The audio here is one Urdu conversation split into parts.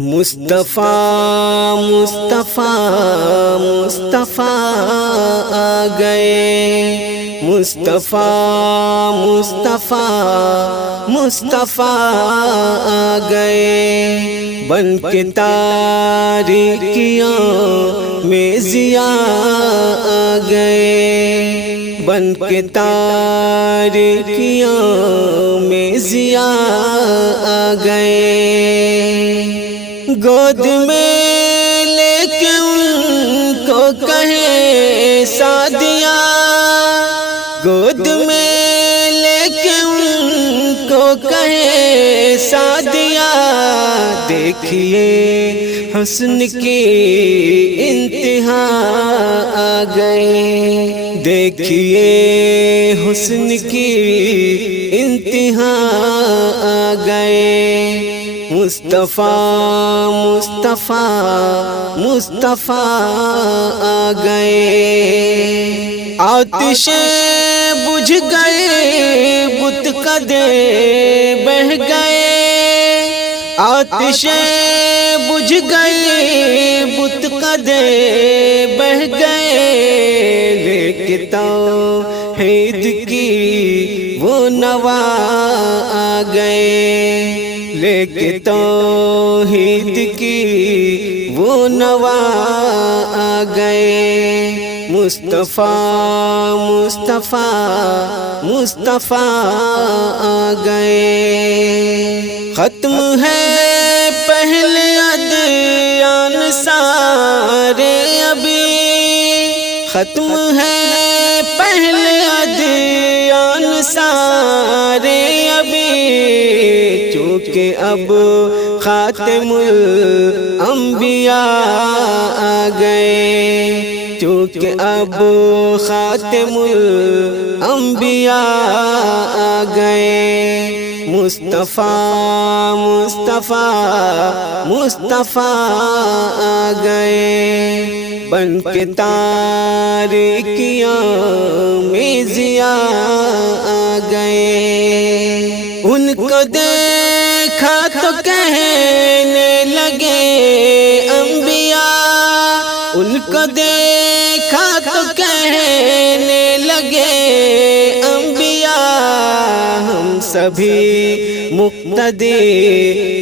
مصطفیٰ مصطفیٰ مصطفیٰ آ گئے، مصطفیٰ مصطفیٰ مصطفیٰ آ گئے، بن کے تاریکیوں میں ضیاء آ گئے، بن کے تاریکیوں میں ضیاء آ گئے، گود میں لے کے ان کو کہے سعدیہ، گود میں لے کے ان کو کہے سعدیہ، دیکھیے حسن کی انتہا آ گئے، دیکھیے حسن کی انتہا آ گئے، مصطفیٰ مصطفیٰ مصطفیٰ آ گئے، آتشیں بجھ گئے بت کدے بہہ گئے، آتشیں بجھ گئے بت کدے بہہ گئے، لیکن توحید کی وہ نوا آ گئے، لیکن توحید کی وہ نوا آ گئے، مصطفیٰ مصطفیٰ مصطفیٰ آ گئے، ختم ہے پہلے ادیان سارے ابھی، ختم ہے پہلے ادیان سارے ابھی، چونکہ اب خاتم الانبیاء آ گئے، چونکہ اب خاتم الانبیاء آ گئے، مصطفیٰ مصطفیٰ مصطفیٰ آ گئے، بن کے تاریکیوں میں ضیاء آ گئے، ان کو دیکھا تو کہنے لگے انبیاء، ان کو دیکھا تو کہنے لگے انبیاء، ہم سبھی مقتدی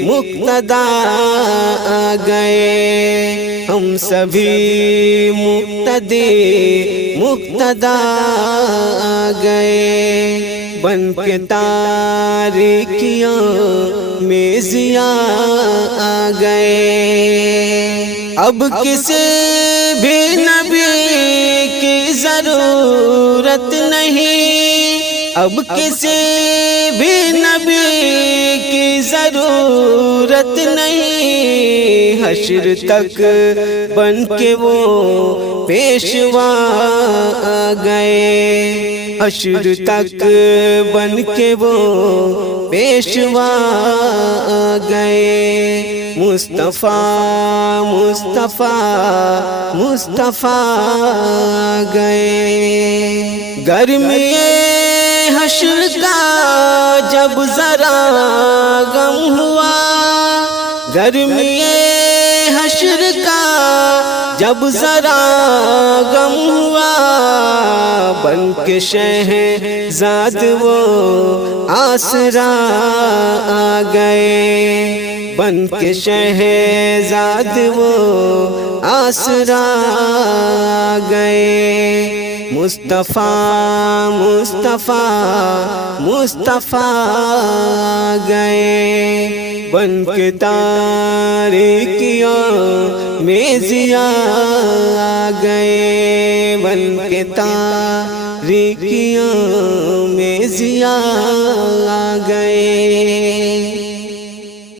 مقتدا آ گئے، ہم سبھی مقتدی مقتدا آ گئے، بن کے تاریکیوں میں ضیاء آ گئے، اب کسی بھی نبی کی ضرورت نہیں، اب کسی بھی نبی کی ضرورت نہیں، حشر تک بن کے وہ پیشوا آ گئے، حشر تک بن کے وہ پیشوا آ گئے، مصطفیٰ مصطفیٰ مصطفیٰ آ گئے، گرمی حشر کا جب ذرا غم ہوا، گرمی حشر کا جب ذرا غم ہوا، بن کے شہزاد وہ آسرا آ گئے، بن کے شہزاد وہ آسرا آ گئے، مصطفیٰ مصطفیٰ مصطفیٰ آ گئے، بن کے تاریکیوں میں ضیاء آ گئے، بن کے تاریکیوں میں ضیاء آ گئے۔